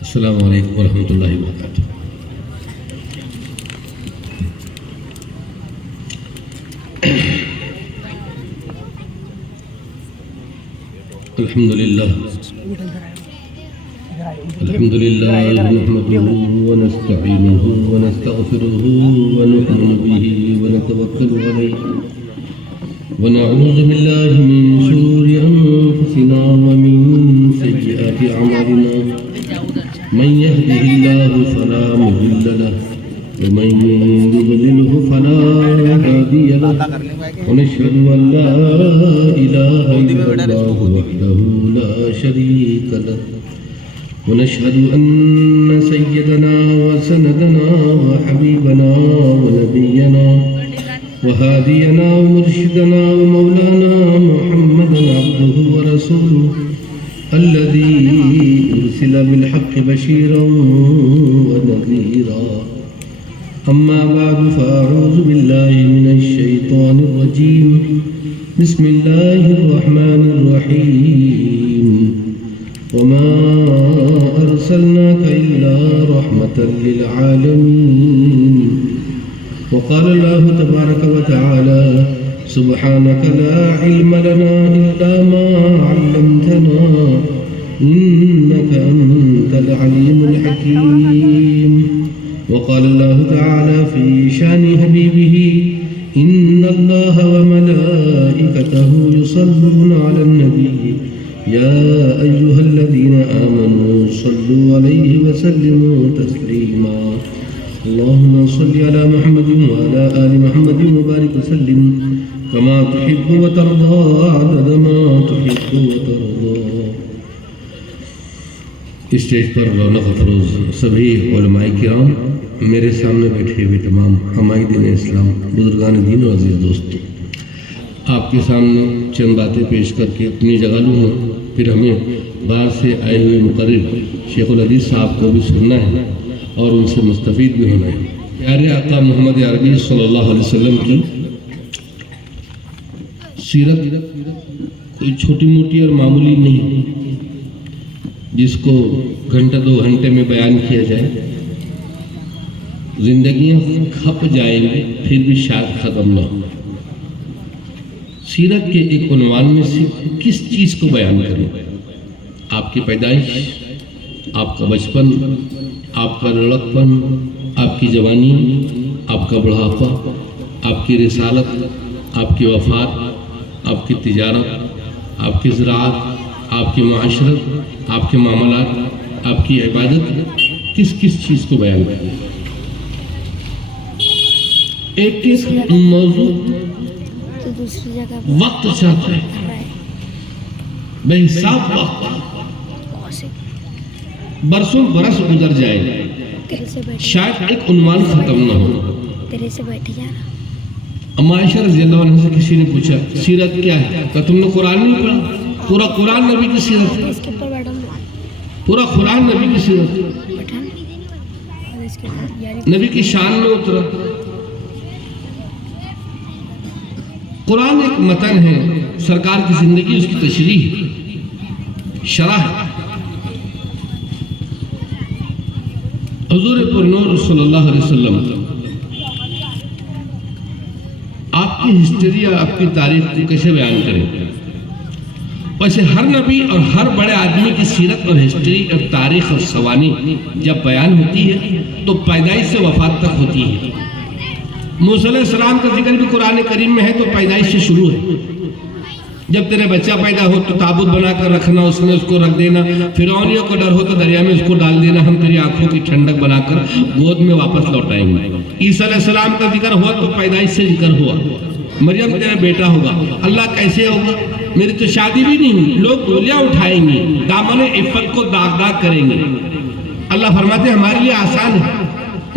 السلام علیکم ورحمۃ اللہ وبرکاتہ۔ الحمد للہ نحمده ونستعینه ونستغفره ونؤمن به ونتوکل علیہ ونعوذ باللہ من شرور انفسنا ومن سیئات اعمالنا من يهده الله فلا مضل له ومن يضلله فلا هادي له ونشهد ان لا اله الا الله وحده لا شريك له ونشهد ان سيدنا وسندنا وحبيبنا ونبينا وهادينا ومرشدنا ومولانا محمدا عبده ورسوله الذي أرسل بالحق بشيرا ونذيرا أما بعد فأعوذ بالله من الشيطان الرجيم بسم الله الرحمن الرحيم وما أرسلناك إلا رحمة للعالمين وقال الله تبارك وتعالى سبحانك لا علم لنا إلا ما علمتنا إنك أنت العليم الحكيم وقال الله تعالى في شان حبيبه إن الله وملائكته يصلون على النبي يا أيها الذين آمنوا صلوا عليه وسلموا تسليما اللهم صل على محمد وعلى آل محمد وبارك وسلم كما تحب وترضى عدد ما تحب وترضى۔ اسٹیج پر رونق افروز سبھی علماء کرام، میرے سامنے بیٹھے ہوئے تمام حمائدین اسلام، بزرگان دین و عزیز دوستوں، آپ کے سامنے چند باتیں پیش کر کے اپنی جگہ لوں گا، پھر ہمیں باہر سے آئے ہوئے مقرر شیخ الحدیث صاحب کو بھی سننا ہے اور ان سے مستفید بھی ہونا ہے۔ پیارے آقا محمد عربی صلی اللہ علیہ وسلم کی سیرت کوئی چھوٹی موٹی اور معمولی نہیں جس کو گھنٹہ دو گھنٹے میں بیان کیا جائے، زندگیاں کھپ جائیں گی پھر بھی شاید ختم نہ ہو۔ سیرت کے ایک عنوان میں سے کس چیز کو بیان کریں؟ آپ کی پیدائش، آپ کا بچپن، آپ کا لڑکپن، آپ کی جوانی، آپ کا بڑھاپا، آپ کی رسالت، آپ کی وفات، آپ کی تجارت، آپ کی زراعت، آپ کی معاشرت، آپ کے معاملات، آپ کی عبادت، کس کس چیز کو بیان کریں؟ ایک موضوع وقت چاہتا ہے، بے حساب وقت، برسوں برس گزر جائے، شاید ایک عنوان ختم نہ ہو۔ اما عائشہ رضی اللہ عنہ سے کسی نے پوچھا سیرت کیا ہے؟ کہ تم نے قرآن نہیں پڑھا؟ پورا قرآن نبی کی سیرت ہے، پورا قرآن نبی کی سیرت ہے، نبی کی شان میں اترا۔ قرآن ایک متن ہے، سرکار کی زندگی اس کی تشریح، شرح۔ حضور پر نور صلی اللہ علیہ وسلم آپ کی ہسٹری اور آپ کی تاریخ کو کیسے بیان کریں؟ ویسے ہر نبی اور ہر بڑے آدمی کی سیرت اور ہسٹری اور تاریخ اور سوانی جب بیان ہوتی ہے تو پیدائش سے وفات تک ہوتی ہے۔ موسیٰ علیہ السلام کا ذکر بھی قرآن کریم میں ہے تو پیدائش سے شروع ہے۔ جب تیرے بچہ پیدا ہو تو تابوت بنا کر رکھنا، اس میں اس کو رکھ دینا، فرعونیوں کو ڈر ہو تو دریا میں اس کو ڈال دینا، ہم تیری آنکھوں کی ٹھنڈک بنا کر گود میں واپس لوٹائیں گے۔ عیسیٰ علیہ السلام کا ذکر ہوا تو پیدائش سے ذکر ہوا۔ مریم تیرا بیٹا ہوگا، اللہ کیسے ہوگا؟ میری تو شادی بھی نہیں ہوئی، لوگ انگلیاں اٹھائیں گے، دامن عفت کو داغ داغ کریں گے۔ اللہ فرماتے ہیں ہمارے لیے آسان ہے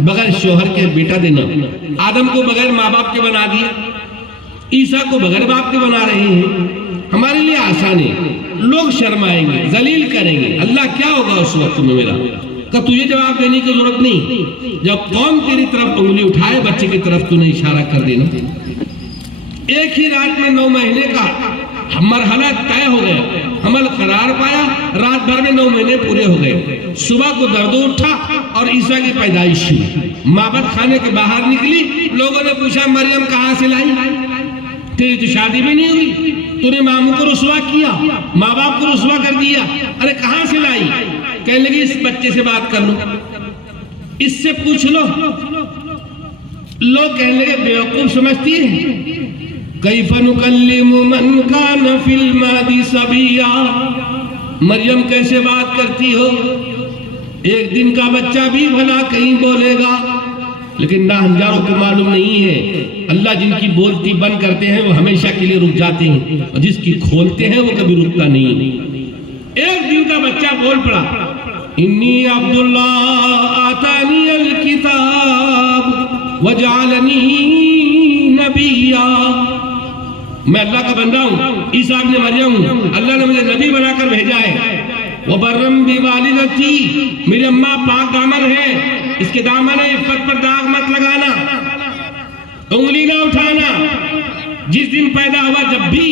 بغیر شوہر کے بیٹا دینا۔ آدم کو بغیر ماں باپ کے بنا دیا، عیسیٰ کو بغیر باپ کے بنا رہے ہیں، ہمارے لیے آسان ہے۔ لوگ شرمائیں گے، ذلیل کریں گے، اللہ کیا ہوگا اس وقت میں میرا؟ کہ تجھے جواب دینے کی ضرورت نہیں، جب قوم تیری طرف انگلی اٹھائے بچے کی طرف تو نے اشارہ کر دینا۔ ایک ہی رات میں 9 مہینے کا مرحلہ طے ہو گیا، حمل قرار پایا، رات بھر میں 9 مہینے پورے ہو گئے۔ صبح کو درد اٹھا اور عیسیٰ کی پیدائش ہوئی۔ مابت خانے کے باہر نکلی، لوگوں نے پوچھا مریم کہاں سے لائی؟ تیری تو شادی بھی نہیں ہوئی، تو نے ماموں کو رسوا کیا، ماں باپ کو رسوا کر دیا، ارے کہاں سے لائی؟ کہنے لگی اس بچے سے بات کر لو، اس سے پوچھ لو۔ لوگ کہنے لگے بیوقوف سمجھتی ہے، کیف نکلم من کان فی المہد صبیا، مریم کیسے بات کرتی ہو؟ ایک دن کا بچہ بھی بھلا کہیں بولے گا؟ لیکن ناہنجاروں کو معلوم نہیں ہے، اللہ جن کی بولتی بند کرتے ہیں وہ ہمیشہ کے لیے رک جاتے ہیں، اور جس کی کھولتے ہیں وہ کبھی رکتا نہیں۔ ایک دن کا بچہ بول پڑا، انی عبداللہ آتانی الکتاب وجعلنی نبیا، میں اللہ کا بندہ ہوں، عیسیٰ ابن مریم ہوں، اللہ نے مجھے نبی بنا کر بھیجا ہے۔ وَبَرًّا بِوَالِدَتِي، میری اماں پاک دامن ہے، اس کے دامن عفت پر داغ مت لگانا، انگلی نہ اٹھانا۔ جس دن پیدا ہوا جب بھی،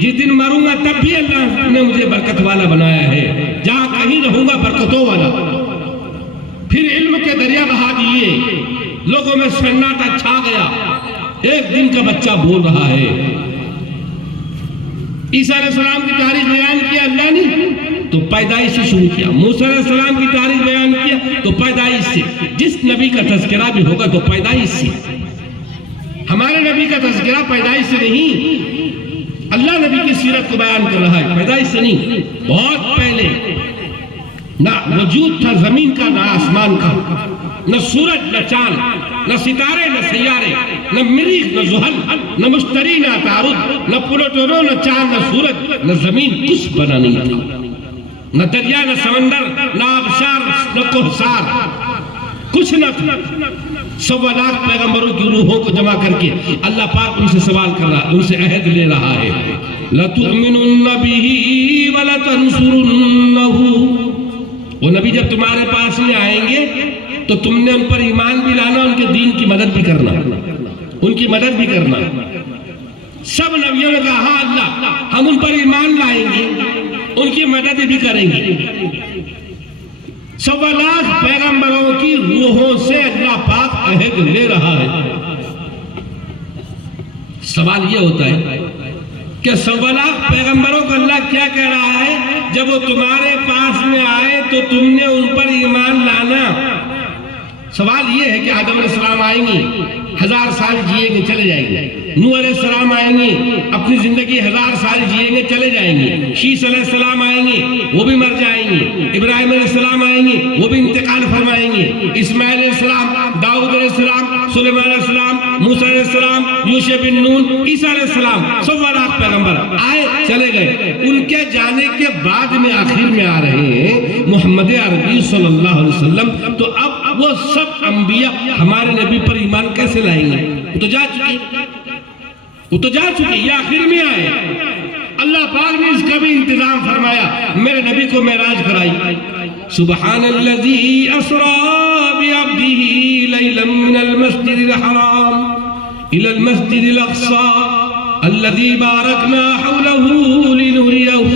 جس دن مروں گا تب بھی اللہ نے مجھے برکت والا بنایا ہے، جہاں کہیں رہوں گا برکتوں والا۔ پھر علم کے دریا بہا دیے، لوگوں میں سناٹا چھا گیا، ایک دن کا بچہ بول رہا ہے۔ عیسیٰ علیہ السلام کی تاریخ بیان کیا اللہ نے تو پیدائش سے شروع کیا، موسیٰ علیہ السلام کی تاریخ بیان کیا تو پیدائش سے، جس نبی کا تذکرہ بھی ہوگا تو پیدائش سے۔ ہمارے نبی کا تذکرہ پیدائش سے نہیں، اللہ نبی کی سیرت کو بیان کر رہا ہے، پیدائش سے نہیں، بہت پہلے نہ وجود تھا زمین کا نہ آسمان کا، نہ سورج نہ چاند نہ ستارے نہ سیارے، نہ مریخ نہ زحل نہ مشتری نہ عطارد، نہ پلوٹو نہ چاند نہ سورج نہ زمین، کچھ بنا نہیں تھا، نہ دریا نہ سمندر نہ آبشار نہ کوہسار، کچھ نہ تھا۔ 1.25 لاکھ پیغمبروں کی روحوں کو جمع کر کے اللہ پاک ان سے سوال کر رہا ہے، ان سے عہد لے رہا ہے، لَتُؤْمِنُنَّ بِهِ وَلَتَنْصُرُنَّهُ، وہ نبی جب تمہارے پاس میں آئیں گے تو تم نے ان پر ایمان بھی لانا، ان کے دین کی مدد بھی کرنا، ان کی مدد بھی کرنا۔ سب نبیوں نے کہا ہاں اللہ ہم ان پر ایمان لائیں گے، ان کی مدد بھی کریں گے۔ 1.25 لاکھ پیغمبروں کی روحوں سے اللہ پاک عہد لے رہا ہے۔ سوال یہ ہوتا ہے کہ 1.25 لاکھ پیغمبروں کو اللہ کیا کہہ رہا ہے؟ جب وہ تمہارے پاس میں آئے تو تم نے ان پر ایمان لانا۔ سوال یہ ہے کہ آدم علیہ السلام آئیں گے، 1000 سال جیئیں گے چلے جائیں گے، نوح علیہ السلام آئیں گے، اپنی زندگی 1000 سال جیئیں گے چلے جائیں گے، شیس علیہ السلام آئیں گے، وہ بھی مر جائیں گے، ابراہیم علیہ السلام آئیں گے، وہ بھی انتقال فرمائیں گے، اسماعیل علیہ السلام، داؤد علیہ السلام، سلیمان علیہ السلام، موسیٰ علیہ السلام، یوشع بن نون، عیسیٰ علیہ السلام، 1.25 لاکھ پیغمبر آئے چلے گئے۔ ان کے جانے کے بعد میں آخر میں آ رہے ہیں محمد عربی صلی اللہ علیہ وسلم، تو اب وہ سب انبیاء ہمارے نبی پر ایمان کیسے لائیں گے؟ وہ تو جا چکی، یہ آخر میں آئے۔ اللہ پاک نے اس کا بھی انتظام فرمایا، میرے نبی کو معراج کرائی۔ سبحان الذی اسری بعبدہ لیلا من المسجد الحرام الى المسجد الاقصى الذي باركنا حوله لنريه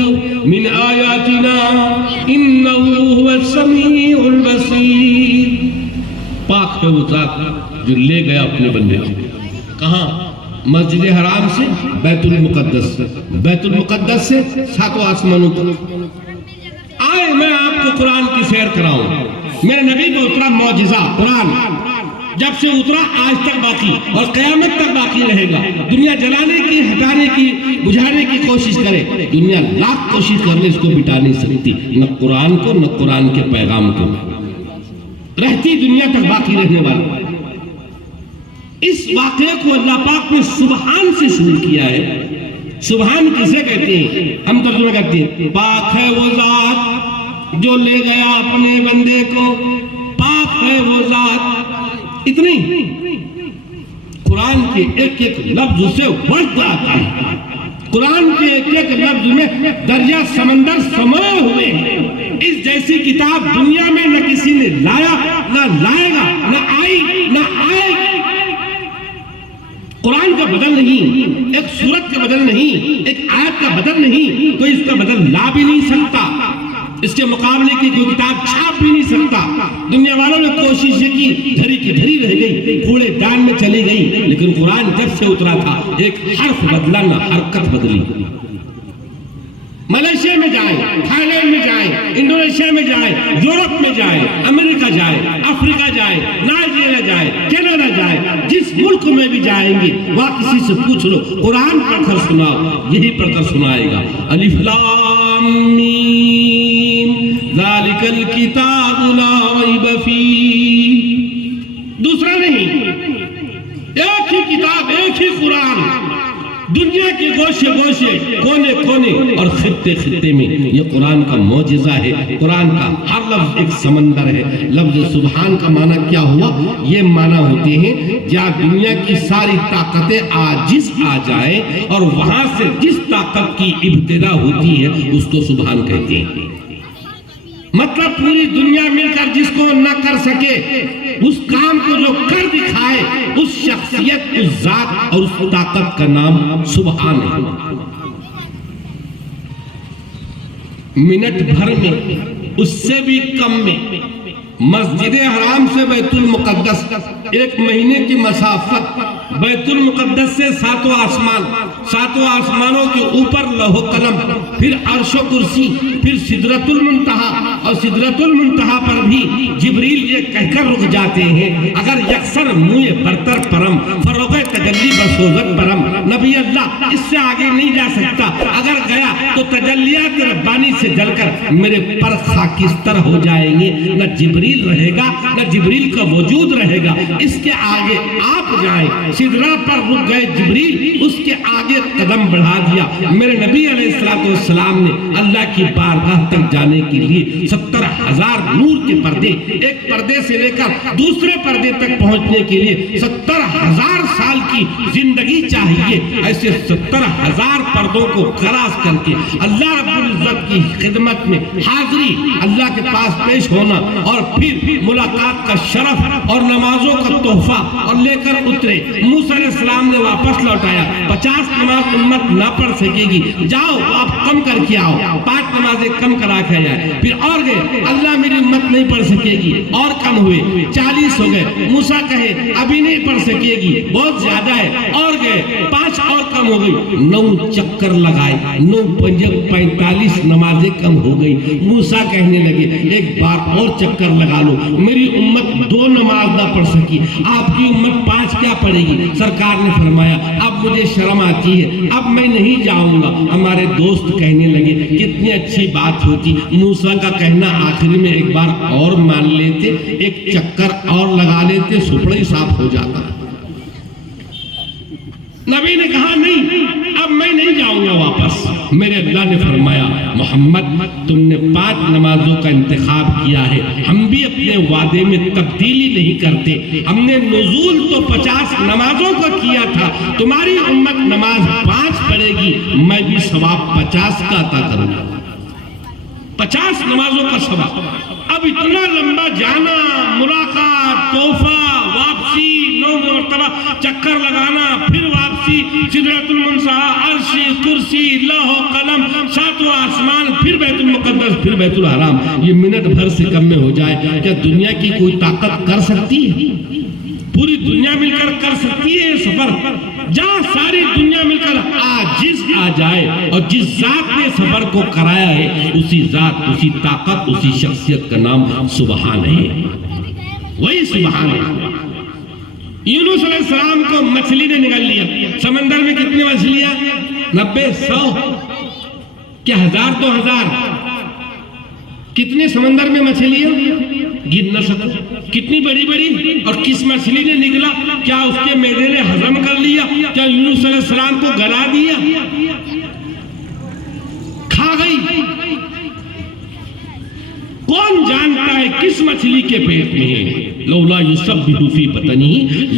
من آياتنا إنه هو السميع البصير۔ پاک ہے وہ ذات جو لے گیا اپنے بندے کو، کہاں؟ مسجد حرام سے بیت المقدس، بیت المقدس سے 7 آسمانوں تک آئے۔ میں آپ کو قرآن کی سیر کراؤں، میرے نبی کو اترا معجزہ قرآن، جب سے اترا آج تک باقی اور قیامت تک باقی رہے گا۔ دنیا جلانے کی، ہٹانے کی، بجھانے کی کوشش کرے، دنیا لاکھ کوشش کرنے اس کو مٹا نہیں سکتی، نہ قرآن کو نہ قرآن کے پیغام کو، رہتی دنیا تک باقی رہنے والا۔ اس واقعے کو اللہ پاک نے سبحان سے شروع کیا ہے۔ سبحان کسے کہتے ہیں؟ ہم ترجمہ کرتے ہیں پاک ہے وہ ذات جو لے گیا اپنے بندے کو، پاک ہے وہ ذات۔ اتنی قرآن کے ایک ایک لفظ سے وجد آتا ہے، قرآن کے ایک ایک لفظ میں دریا سمندر سمائے ہوئے ہیں، اس جیسی کتاب دنیا میں نہ کسی نے لایا، نہ لائے گا، نہ آئی، نہ آئے گی۔ قرآن کا بدل نہیں، ایک سورت کا بدل نہیں، ایک آیت کا بدل نہیں، کوئی اس کا بدل لا بھی نہیں سکتا، اس کے مقابلے کی کوئی کتاب چھاپ بھی نہیں سکتا۔ دنیا والوں نے کوشش کی، دھری کی دھری رہ گئی، کوڑے دان میں چلی گئی، لیکن قرآن جب سے اترا تھا ایک حرف بدلا نہ حرکت بدلی۔ ملیشیا میں جائیں، تھائی لینڈ میں جائیں، انڈونیشیا میں جائیں، یورپ میں جائیں، امریکہ جائیں، افریقہ جائیں، نائجیریا جائیں، کینیڈا جائیں، جس ملک میں بھی جائیں گے وہاں کسی سے پوچھ لو قرآن پڑھ کر سناؤ، یہی پڑھ کر سنائے گا، الف لام میم ذالک الکتاب لا ریب فیہ، دوسرا نہیں، ایک ہی کتاب، ایک ہی قرآن، دنیا کے گوشے گوشے، کونے کونے اور خطے خطے میں یہ قرآن کا معجزہ ہے۔ قرآن کا ہر لفظ ایک سمندر ہے۔ لفظ سبحان کا معنی کیا ہوا؟ یہ معنی ہوتے ہیں جہاں دنیا کی ساری طاقتیں عاجز آ جائیں اور وہاں سے جس طاقت کی ابتدا ہوتی ہے اس کو سبحان کہتے ہیں۔ مطلب پوری دنیا مل کر جس کو نہ کر سکے اس کام کو جو کر دکھائے اس شخصیت، اس ذات اور اس طاقت کا نام سبحان ہے۔ منٹ بھر میں، اس سے بھی کم میں، مسجد حرام سے بیت المقدس 1 مہینے کی مسافت، بیت المقدس سے 7واں آسمان، 7واں آسمانوں کے اوپر لوح قلم، پھر عرش و کرسی، پھر سدرۃ المنتہا، اور سدرۃ المنتہا پر بھی جبریل یہ کہہ کر رک جاتے ہیں اگر یکسر منہ برتر پرم فروغ تجلی بسوزت پرم، نبی اللہ اس سے آگے نہیں جا سکتا، اگر گیا تو تجلیات ربانی سے جل کر میرے پر خاکستر ہو جائیں گے، نہ جبریل رہے گا نہ جبریل کا وجود رہے گا، اس کے آگے آپ جائیں، سدرہ پر رک گئے جبریل، اس کے آگے قدم بڑھا دیا، میرے نبی علیہ السلام نے اللہ کی بارگاہ تک جانے کے لیے 70,000 نور کے پردے، ایک پردے سے لے کر دوسرے پردے تک پہنچنے کے لیے 70,000 سال کی زندگی چاہیے، ایسے 70,000 پردوں کو کراس کر کے اللہ رب العزت کی خدمت میں حاضری، اللہ کے پاس پیش ہونا اور پھر ملاقات کا شرف اور نمازوں کا تحفہ اور لے کر اترے۔ موسیٰ علیہ السلام نے واپس لوٹایا، 50 نماز امت نہ پڑھ سکے گی، جاؤ آپ کم کر کے آؤ، 5 نمازیں کم کرا کے جائے، پھر اور گئے، اللہ میری امت نہیں پڑھ سکے گی، اور کم ہوئے، 40 ہو گئے، موسیٰ کہے ابھی نہیں پڑھ سکے گی بہت زیادہ ہے، اور گئے، 5 اور کم ہو گئی، 9 چکر لگائے، 9 پنجب 45 نمازیں کم ہو گئی، موسیٰ کہنے لگے ایک بار اور چکر لگا لو، میری امت 2 نماز نہ پڑھ سکی، آپ کی امت 5 کیا پڑھے گی؟ سرکار نے فرمایا اب مجھے شرم آتی ہے، اب میں نہیں جاؤں گا۔ ہمارے دوست کہنے لگے کتنی اچھی بات ہوتی، موسیٰ کا کہنا آخری میں ایک بار اور مان لیتے، ایک چکر اور لگا لیتے، سپڑا ہی صاف ہو جاتا۔ نبی نے کہا نہیں اب میں نہیں جاؤں گا واپس۔ میرے اللہ نے فرمایا محمد تم نے 5 نمازوں کا انتخاب کیا ہے، ہم بھی اپنے وعدے میں تبدیلی نہیں کرتے، ہم نے نزول تو 50 نمازوں کا کیا تھا، تمہاری امت نماز 5 پڑھے گی، میں بھی ثواب 50 کا عطا کروں گا، 50 نمازوں کا ثواب۔ اب اتنا لمبا جانا، ملاقات، تحفہ، واپسی، 9 مرتبہ چکر لگانا، پھر واپسی، سدرۃ المنتہا، عرش، کرسی، لوح قلم، 7واں آسمان، پھر بیت المقدس، پھر بیت الحرام، یہ منٹ بھر سے کم میں ہو جائے۔ کیا دنیا کی کوئی طاقت کر سکتی ہے؟ پوری دنیا مل کر سکتی ہے یہ سفر؟ جہاں ساری دنیا مل کر عاجز آ جائے، اور جس ذات نے سفر کو کرایا ہے اسی ذات، اسی طاقت، اسی شخصیت کا نام سبحان ہے، وہی سبحان ہے۔ یونس علیہ السلام کو مچھلی نے نگل لیا، سمندر میں کتنی مچھلیاں؟ 90، 100، کیا 1000 تو 1000، کتنے سمندر میں مچھلیاں گن نہ سکو، کتنی بڑی بڑی، اور کس مچھلی نے نگلا؟ کیا اس کے معدے نے ہضم کر لیا؟ کیا یونس علیہ السلام کو گلا دیا؟ کھا گئی؟ کون جانتا ہے کس مچھلی کے پیٹ میں ہے؟ لولا یسبح فی بطنہ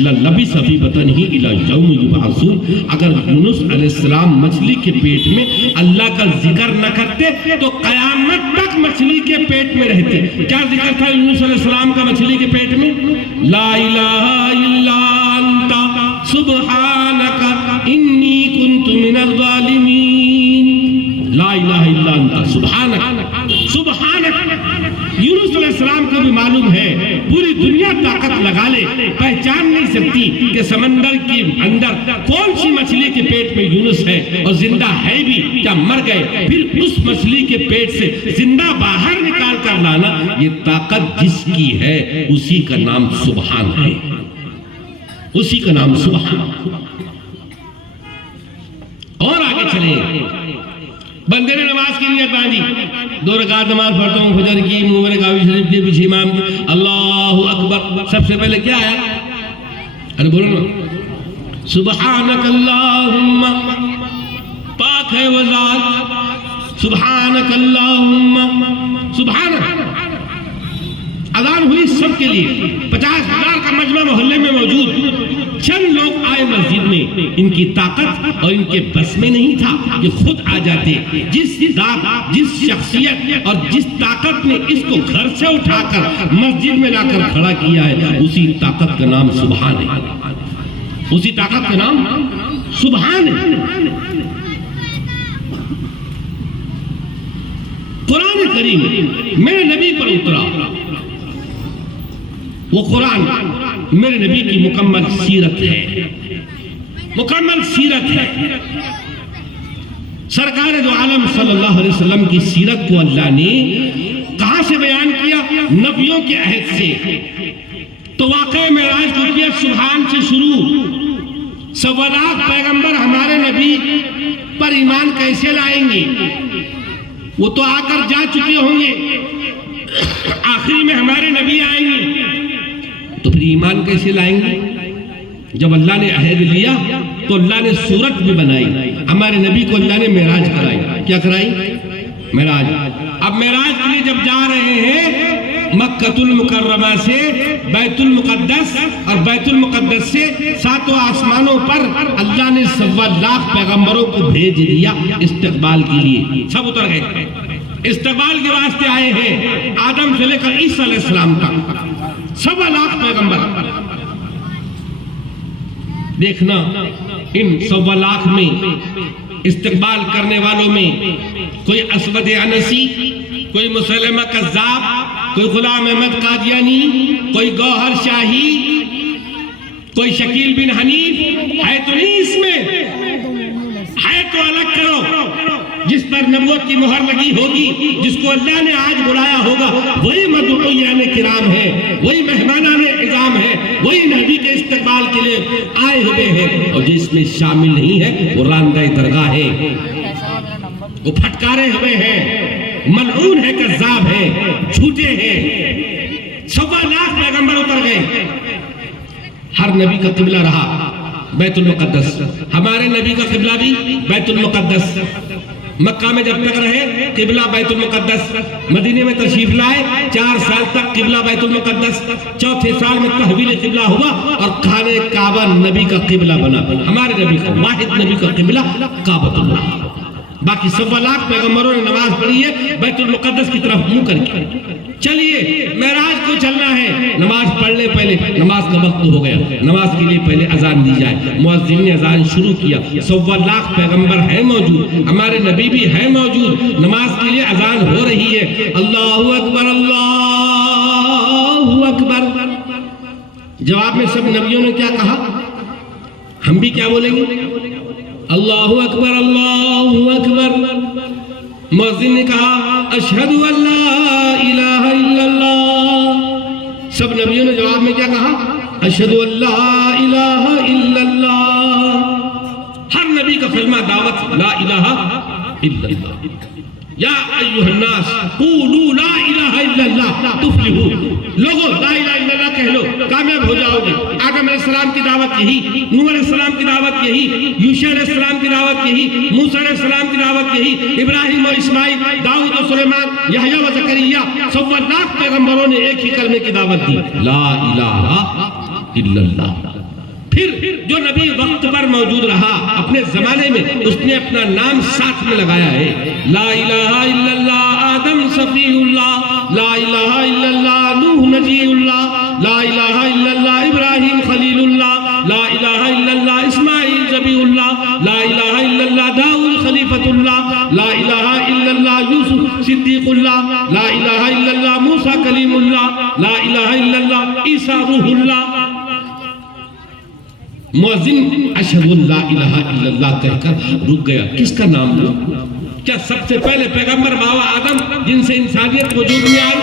للبث فی بطنہ الی یوم یبعثون، اگر یونس علیہ السلام مچھلی کے پیٹ میں اللہ کا ذکر نہ کرتے تو قیامت تک مچھلی کے پیٹ میں رہتے۔ کیا ذکر تھا یونس علیہ السلام کا مچھلی کے پیٹ میں؟ لا الہ الا انت سبحانک انی کنت من الظالمین۔ لا الہ الا انت سبحانک، سبحانک۔ یونس علیہ السلام کو بھی معلوم ہے پوری دنیا طاقت لگا لے پہچان نہیں سکتی کہ سمندر کے اندر کون سی مچھلی کے پیٹ میں یونس ہے، اور زندہ ہے بھی کیا مر گئے، پھر اس مچھلی کے پیٹ سے زندہ باہر نکال کر لانا، یہ طاقت جس کی ہے اسی کا نام سبحان ہے، اسی کا نام سبحان۔ اور آگے چلیں، بندے نے نماز کی نیت باندھی، 2 رکعت نماز پڑھتا ہوں فجر کی، منور کعبہ شریف کے پیچھے امام کی، اللہ اکبر، سب سے پہلے کیا آیا؟ ارے بولو نا، سبحانک اللہم، پاک ہے وہ ذات، سبحانک اللہم، سبحانک۔ اذان ہوئی سب کے لیے، 50,000 کا مجمع محلے میں موجود، چند لوگ آئے مسجد میں، ان کی طاقت اور ان کے بس میں نہیں تھا کہ خود آ جاتے۔ جس ذات، جس شخصیت اور جس طاقت نے اس کو گھر سے اٹھا کر مسجد میں لا کر کھڑا کیا ہے، اسی طاقت کا نام سبحان ہے، اسی طاقت کا نام سبحان ہے۔ قرآن کریم میرے نبی پر اترا، وہ قرآن میرے نبی کی مکمل سیرت ہے، مکمل سیرت ہے۔ سرکار دو عالم صلی اللہ علیہ وسلم کی سیرت کو اللہ نے کہاں سے بیان کیا؟ نبیوں کے عہد سے۔ تو واقعہ معراج کو کیا سبحان سے شروع۔ 1.25 لاکھ پیغمبر ہمارے نبی پر ایمان کیسے لائیں گے؟ وہ تو آ کر جا چکے ہوں گے، آخری میں ہمارے نبی آئیں گے، تو پھر ایمان کیسے لائیں گے؟ جب اللہ نے عہد لیا تو اللہ نے صورت بھی بنائی، ہمارے نبی کو اللہ نے معراج کرائی۔ کیا کرائی؟ معراج۔ اب معراج کے لیے جب جا رہے ہیں مکہ المکرمہ سے بیت المقدس، اور بیت المقدس سے 7 آسمانوں پر اللہ نے 1.25 لاکھ پیغمبروں کو بھیج دیا استقبال کے لیے، سب اتر گئے، استقبال کے واسطے آئے ہیں، آدم سے لے کر عیسیٰ علیہ السلام تک 1.25 لاکھ پیغمبر۔ دیکھنا ان 1.25 لاکھ میں استقبال کرنے والوں میں کوئی اسود عنسی، کوئی مسلمہ کذاب، کوئی غلام احمد قادیانی، کوئی گوہر شاہی، کوئی شکیل بن حنیف ہے تو نہیں اس میں؟ ہے تو الگ کرو۔ جس پر نبوت کی مہر لگی ہوگی، جس کو اللہ نے آج بلایا ہوگا، وہی مدعویان کرام ہے، وہی مہمانان اعظام ہے، وہی نبی کے استقبال کے لیے آئے ہوئے ہیں۔ اور جس میں شامل نہیں ہے وہ راندہ درگاہ ہے، وہ پھٹکارے ہوئے ہیں، ملعون ہے، کذاب ہے، جھوٹے ہیں۔ 1.25 لاکھ پیغمبر اتر گئے، ہر نبی کا قبلہ رہا بیت المقدس، ہمارے نبی کا قبلہ بھی بیت المقدس۔ مکہ میں جب تک رہے قبلہ بیت المقدس، مدینے میں تشریف لائے 4 سال تک قبلہ بیت المقدس، 4تھے سال میں تحویل قبلہ ہوا اور خانہ کعبہ نبی کا قبلہ بنا۔ ہمارے نبی کا واحد نبی کا قبلہ کعبۃ اللہ۔ باقی 1.25 لاکھ پیغمبروں نے نماز پڑھی ہے بیت المقدس کی طرف منہ کر کے۔ چلیے معراج کو چلنا ہے، نماز پڑھ لے، پہلے نماز کا وقت ہو گیا، نماز کے لیے پہلے اذان دی جائے۔ مؤذن نے اذان شروع کیا، 1.25 لاکھ پیغمبر ہے موجود، ہمارے نبی بھی ہے موجود، نماز کے لیے اذان ہو رہی ہے۔ اللہ اکبر، اللہ اکبر۔ جواب میں سب نبیوں نے کیا کہا؟ ہم بھی کیا بولیں گے؟ اللہ اکبر، اللہ اکبر۔ مؤذن نے کہا اشہد ان لا الہ الا اللہ۔ سب نبیوں نے جواب میں کیا کہا؟ اشہد ان لا الہ الا اللہ۔ ہر نبی کا کلمہ دعوت لا الہ الا اللہ۔ یا ایھا الناس قولوا لا الہ الا اللہ تفلحوا۔ لوگو لا الہ الا اللہ کہہ لو، کامیاب ہو جاؤ گے۔ آدم علیہ السلام کی دعوت یہی، نوح علیہ السلام کی دعوت یہی، یوشع علیہ السلام کی دعوت یہی، موسیٰ علیہ السلام کی دعوت یہی، ابراہیم اور اسماعیل، داؤد اور سلیمان یحییٰ و زکریا 100 لاکھ پیغمبروں نے ایک ہی کلمے کی دعوت دی، لا الہ الا اللہ۔ پھر جو نبی وقت پر موجود رہا اپنے زمانے میں، اس نے اپنا نام ساتھ میں لگایا ہے، لا الہ الا اللہ آدم صفی اللہ، لا الہ الا اللہ نوح نجی اللہ، لا الہ الا اللہ ابراہیم خلیل اللہ، لا الہ الا اللہ اسماعیل ذبیح اللہ، لا الہ الا اللہ داؤد خلیفۃ اللہ، لا الہ الا اللہ یوسف صدیق اللہ، لا الہ الا اللہ موسیٰ کلیم اللہ، لا الہ الا اللہ عیسیٰ روح اللہ۔ مؤذن اشہد ان لا الہ الا اللہ کہہ کر رک گیا، کس کا نام لوں؟ کیا سب سے پہلے پیغمبر بابا آدم جن سے انسانیت وجود میں آئی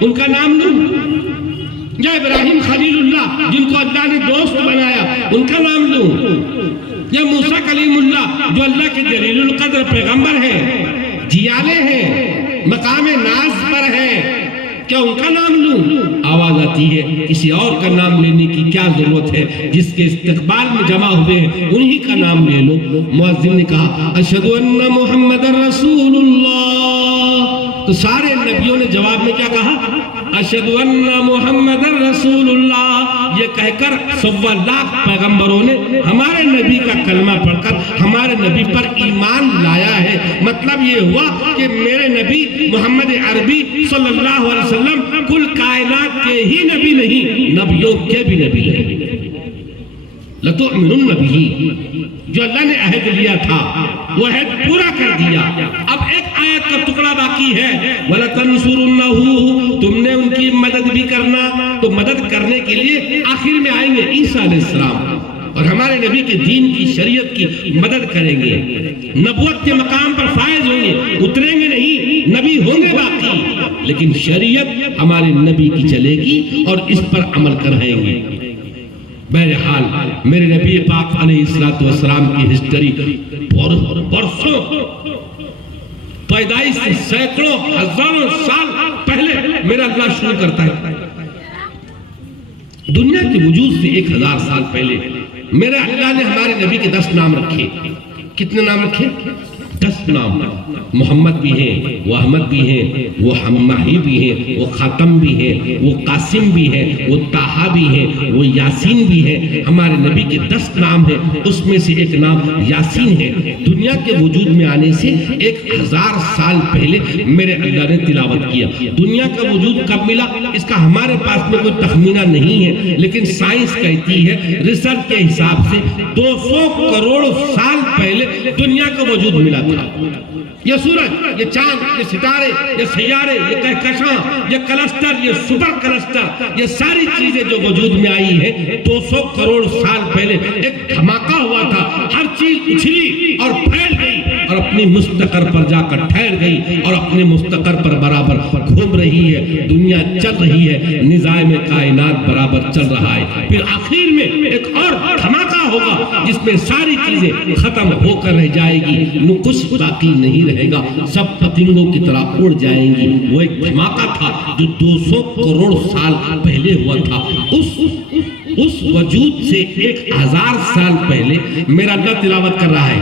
ان کا نام لوں؟ یا ابراہیم خلیل اللہ جن کو اللہ نے دوست بنایا ان کا نام لوں؟ یا موسیٰ کلیم اللہ جو اللہ کے جلیل القدر پیغمبر ہیں، جیالے ہیں، مقام ناز پر ہیں، کیا ان کا نام لوں؟ آواز آتی ہے کسی اور کا نام لینے کی کیا ضرورت ہے، جس کے استقبال میں جمع ہوئے ہیں انہی کا نام لے لو۔ مؤذن نے کہا اشہد ان محمد رسول اللہ، تو سارے نبیوں نے جواب میں کیا کہا؟ اشہد ان محمد رسول اللہ۔ یہ کہہ کر 100 لاکھ پیغمبروں نے ہمارے نبی کا کلمہ پڑھ کر ہمارے نبی پر ایمان لایا ہے۔ مطلب یہ ہوا کہ میرے نبی محمد عربی صلی اللہ علیہ وسلم کل کائنات کے ہی نبی نہیں، نبیوں کے بھی نبی ہیں۔ لَتُؤْمِنُنَّ بِهِ، جو اللہ نے عہد لیا تھا وہ عہد پورا کر دیا۔ اب ایک آیت کا ٹکڑا باقی ہے، وَلَتَنْصُرُنَّهُ، تم نے ان کی مدد بھی کرنا، تو مدد کرنے کے لیے آخر میں آئیں گے عیسیٰ علیہ السلام اور ہمارے نبی کے دین کی شریعت کی مدد کریں گے، نبوت کے مقام پر فائز ہوں گے، اتریں گے نہیں، نبی ہوں گے باقی، لیکن شریعت ہمارے نبی کی چلے گی اور اس پر عمل کرائیں گے۔ بہرحال میرے نبی پاک علیہ السلام کی ہسٹری برسوں، پیدائش سے سینکڑوں ہزاروں سال پہلے میرا اللہ شروع کرتا ہے۔ دنیا کے وجود سے 1000 سال پہلے میرے اللہ نے ہمارے نبی کے 10 نام رکھے۔ کتنے نام رکھے؟ 10 نام۔ محمد بھی ہیں، وہ احمد بھی ہیں، وہ ماہی بھی ہیں، وہ خاتم بھی ہیں، وہ قاسم بھی ہیں، وہ طٰہٰ بھی ہیں، وہ یاسین بھی ہیں۔ ہمارے نبی کے 10 نام ہیں، اس میں سے ایک نام یاسین ہے۔ دنیا کے وجود میں آنے سے 1000 سال پہلے میرے اللہ نے تلاوت کیا۔ دنیا کا وجود کب ملا اس کا ہمارے پاس میں کوئی تخمینہ نہیں ہے، لیکن سائنس کہتی ہے ریسرچ کے حساب سے 200 کروڑ سال پہلے دنیا کا وجود ملا تھا۔ یہ سورج، یہ چاند، یہ ستارے، یہ سیارے، یہ کہکشاں، یہ کلسٹر، یہ سپر کلسٹر، یہ ساری چیزیں جو وجود میں آئی ہیں 200 کروڑ سال پہلے ایک دھماکہ ہوا تھا۔ ہر چیز اچھلی اور پھیل گئی اور اپنی مستقر پر جا کر ٹھہر گئی اور اپنے مستقر پر برابر گھوم رہی ہے۔ دنیا چل رہی ہے، نظام کائنات برابر چل رہا ہے۔ پھر آخر میں ایک اور دھماکہ ہوگا جس میں ساری چیزیں ختم ہو کر رہ جائے گی، کچھ باقی نہیں رہے گا، سب پتنگوں کی طرح اڑ جائیں گی۔ وہ ایک دھماکہ تھا جو 200 کروڑ سال پہلے ہوا تھا۔ اس وجود سے 1000 سال پہلے میرا اللہ تلاوت کر رہا ہے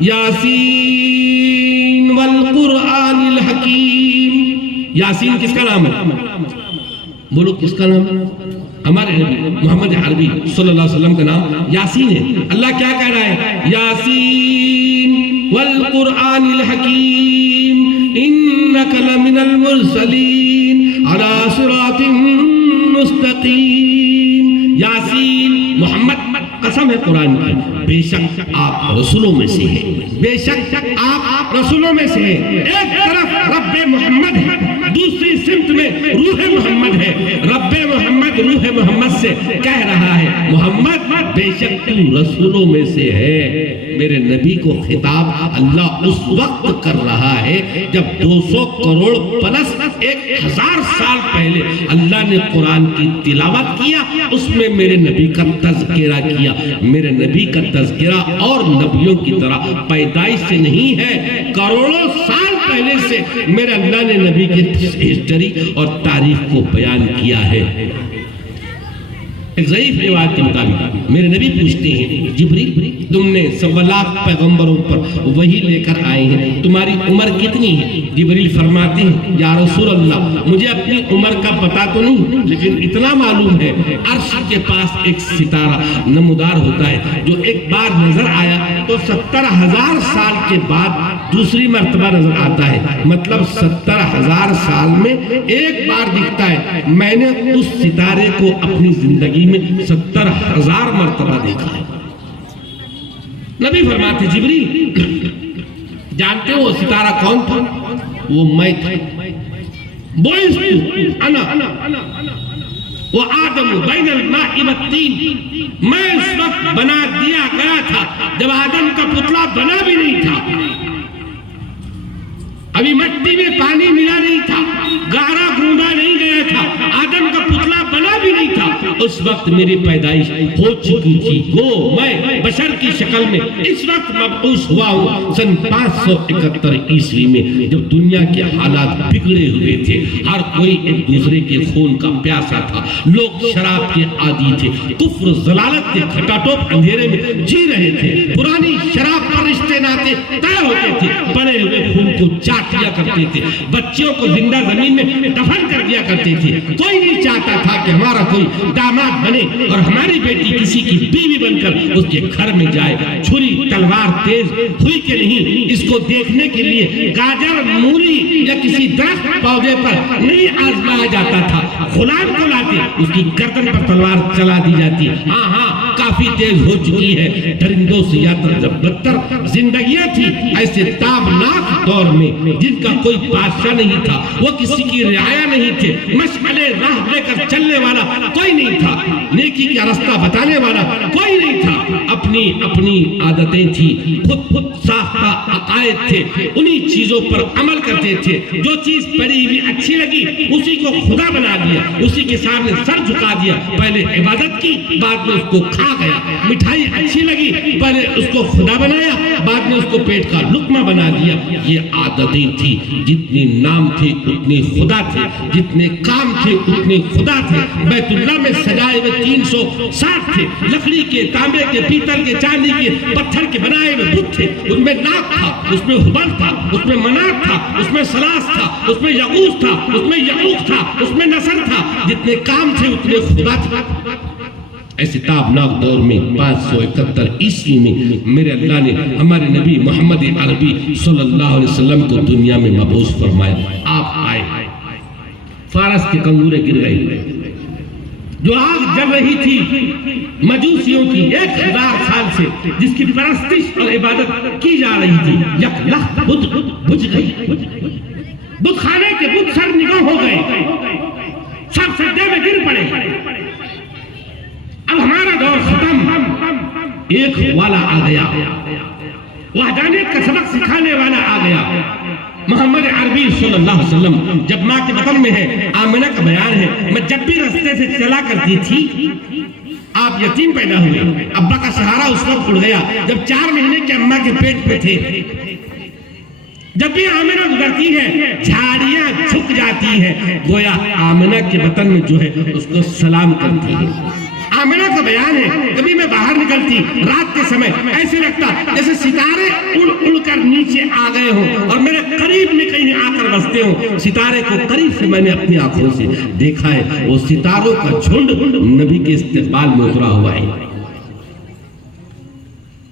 یاسین والقرآن الحکیم۔ یاسین کس کا نام ہے؟ بولو کس کا نام ہے؟ ہمارے نبی محمد عربی صلی اللہ علیہ وسلم کا نام یاسین ہے۔ اللہ کیا کہہ رہا ہے؟ یاسین والقرآن الحکیم انک لمن المرسلین علی صراط مستقیم۔ یاسین محمد قسم ہے قرآن کی، بے شک آپ رسولوں میں سے ہیں، بے شک آپ رسولوں میں سے ہیں۔ ایک طرف رب محمد ہے، دوسری سمت میں روح محمد ہے۔ رب محمد روح محمد سے کہہ رہا ہے محمد بے شک تو رسولوں میں سے ہے۔ میرے نبی کو خطاب اللہ اس وقت کر رہا ہے جب 200 کروڑ پلس 1000 سال پہلے اللہ نے قرآن کی تلاوت کیا، اس میں میرے نبی کا تذکرہ کیا۔ میرے نبی کا تذکرہ اور نبیوں کی طرح پیدائش سے نہیں ہے، کروڑوں سال پہلے سے میرے اللہ نے نبی کی ہسٹری اور تاریخ کو بیان کیا ہے۔ ایک ضعیف روایت کے مطابق میرے نبی پوچھتے ہیں جبریل تم نے 1.25 لاکھ پیغمبروں پر وحی لے کر آئے ہیں، تمہاری عمر کتنی ہے؟ جبریل فرماتے ہیں یا رسول اللہ مجھے اپنی عمر کا پتہ تو نہیں، لیکن اتنا معلوم ہے عرش کے پاس ایک ستارہ نمودار ہوتا ہے جو ایک بار نظر آیا تو 70,000 سال کے بعد دوسری مرتبہ نظر آتا ہے، مطلب 70,000 سال میں ایک بار دکھتا ہے۔ میں نے اس ستارے کو اپنی زندگی میں 70,000 مرتبہ دیکھا ہے۔ نبی فرماتے جبریل جانتے ہو ستارہ کون تھا؟ وہ میں تھا۔ بوئستو انا وہ آدم بین الماء والطین، میں اس وقت بنا دیا گیا تھا جب آدم کا پتلا بنا بھی نہیں تھا، ابھی مٹی میں پانی ملا نہیں تھا، گارا گوندا نہیں گیا تھا، آدم کا پتلا بنا بھی نہیں تھا، اس وقت میری پیدائش ہو چکی تھی۔ گو میں بشر کی شکل میں اس وقت مبعوث ہوا ہوں سن 571 عیسوی میں، جب دنیا کے حالات بگڑے ہوئے تھے، ہر کوئی ایک دوسرے کے خون کا پیاسا تھا، لوگ شراب کے عادی تھے، کفر ضلالت کے کھٹاٹوپ اندھیرے میں جی رہے تھے، پرانی شراب پر رشتے ناتے طے ہوتے تھے، پڑے ہوئے خون کو چاٹ لیا کرتے تھے، بچیوں کو زندہ زمین میں دفن کر دیا کرتے تھے، کوئی نہیں چاہتا تھا کہ ہمارا کوئی داماد بنے اور ہماری بیٹی کسی کی بیوی بن کر اس کے گھر میں جائے۔ چھری تلوار تیز ہوئی کہ نہیں اس کو دیکھنے کے لیے گاجر مولی یا کسی درخت پودے پر نہیں آزمایا جاتا تھا، غلام کو لاتے اس کی گردن پر تلوار چلا دی جاتی۔ ہاں کافی تیز ہو چکی ہے، درندوں سے یا بدتر زندگیاں تھی ایسے تابناک دور میں جن کا کوئی بادشاہ نہیں تھا، وہ کسی کی رعایا نہیں تھے، مشعلے راہ لے کر چلنے والا کوئی نہیں تھا، نیکی کا راستہ بتانے والا کوئی نہیں تھا، اپنی عادتیں تھی، خود ساختہ عقائد تھے، انہی چیزوں پر عمل کرتے تھے، جو چیز پڑی ہوئی اچھی لگی اسی کو خدا بنا دیا، اسی کے سامنے سر جھکا دیا، پہلے عبادت کی بعد میں اس کو کھا گیا، مٹھائی اچھی لگی پہلے اس کو خدا بنایا بعد میں اس کو پیٹ کا لقمہ بنا دیا۔ یہ عادتیں تھی، جتنے نام تھے اتنے خدا تھے، جتنے کام تھے اتنے خدا تھے۔ بیت اللہ میں سجائے ہوئے 360 تھے، لکڑی کے، تانبے کے، پیتل کے، چاندی کے، پتھر کے بنائے ہوئے بت تھے، ان میں ناک تھا، اس میں ہبل تھا، اس میں منات تھا، اس میں سلاس تھا، اس میں یغوث تھا، اس میں یعوق تھا، اس میں نصر تھا، جتنے کام تھے اتنے خدا تھے۔ ایسے تابناک دور میں 571 عیسوی میں میرے اللہ نے ہمارے نبی محمد عربی صلی اللہ علیہ وسلم کو دنیا میں مبعوث فرمایا۔ آپ آئے، فارس کے کنگورے گر گئے، جو آگ جل رہی تھی مجوسیوں کی 1000 سال سے، جس کی پرستش اور عبادت کی جا رہی تھی، یک لخت بجھ گئی، بت خانے کے بت سر نگاہ ہو گئے، سب سجدے میں گر پڑے۔ اب ہمارا دور ختم، ایک والا آ گیا، وحدانیت کا سبق سکھانے والا آ گیا، محمد عربی صلی اللہ علیہ وسلم۔ جب ماں کے بطن میں ہے، آمنہ کا بیان ہے، میں جب بھی رستے سے چلا کرتی تھی، آپ یتیم پیدا ہوئے، ابا کا سہارا اس وقت اڑ گیا جب 4 مہینے کے اماں کے پیٹ میں تھے۔ جب بھی آمنہ گزرتی ہے جھاڑیاں جھک جاتی ہیں، گویا آمنہ کے بطن میں جو ہے اس کو سلام کرتی ہے۔ آمنہ کا بیان ہے، کبھی میں باہر نکلتی رات کے سمے ایسے لگتا جیسے ستارے اڑ کر نیچے آ گئے ہوں اور میرے قریب میں کہیں آ کر بستے ہوں۔ ستارے کو قریب سے میں نے اپنی آنکھوں سے دیکھا ہے، وہ ستاروں کا جھنڈ نبی کے استقبال میں اترا ہوا ہے۔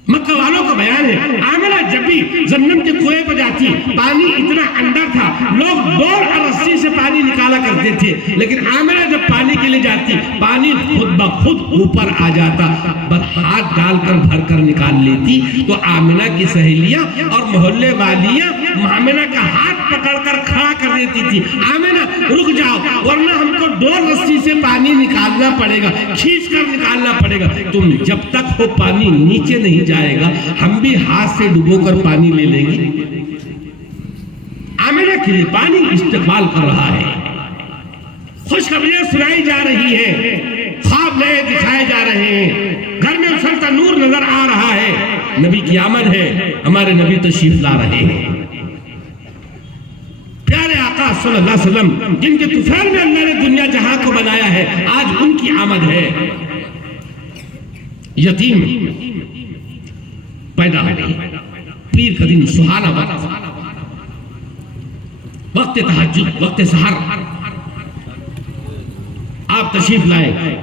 مکہ والوں کا بیان ہے، آمنہ جب بھی زمزم کے کنویں پر جاتی، پانی اتنا اندر تھا، لوگ ڈور اور رسی سے پانی نکالا کرتے تھے، لیکن آمنہ جب پانی کے لیے جاتی، پانی خود بخود اوپر آ جاتا، بس ہاتھ ڈال کر بھر کر نکال لیتی، تو آمنہ کی سہیلیاں اور محلے والیاں آمنہ کا ہاتھ پکڑ کر کھڑا کر دیتی تھی، آمنہ رک جاؤ ورنہ ہم کو ڈور رسی سے پانی نکالنا پڑے گا، کھینچ کر نکالنا پڑے گا، تم جب تک وہ پانی نیچے نہیں جائے گا ہم بھی ہاتھ سے ڈبو کر پانی لے لیں گے۔ آمنہ کے لیے پانی استقبال کر رہا ہے، خوشخبریاں سنائی جا رہی ہیں، خواب نئے دکھائے جا رہے ہیں، گھر میں اچھلتا نور نظر آ رہا ہے، نبی کی آمد ہے، ہمارے نبی تشریف لا رہے ہیں۔ پیارے آقا صلی اللہ علیہ وسلم جن کے طفیل میں اللہ نے دنیا جہاں کو بنایا ہے، آج ان کی آمد ہے۔ یتیم پیدا ہو گئی. پیر کا دن سہانا وقت، وقت تہجد، وقت سحر آپ تشریف لائے،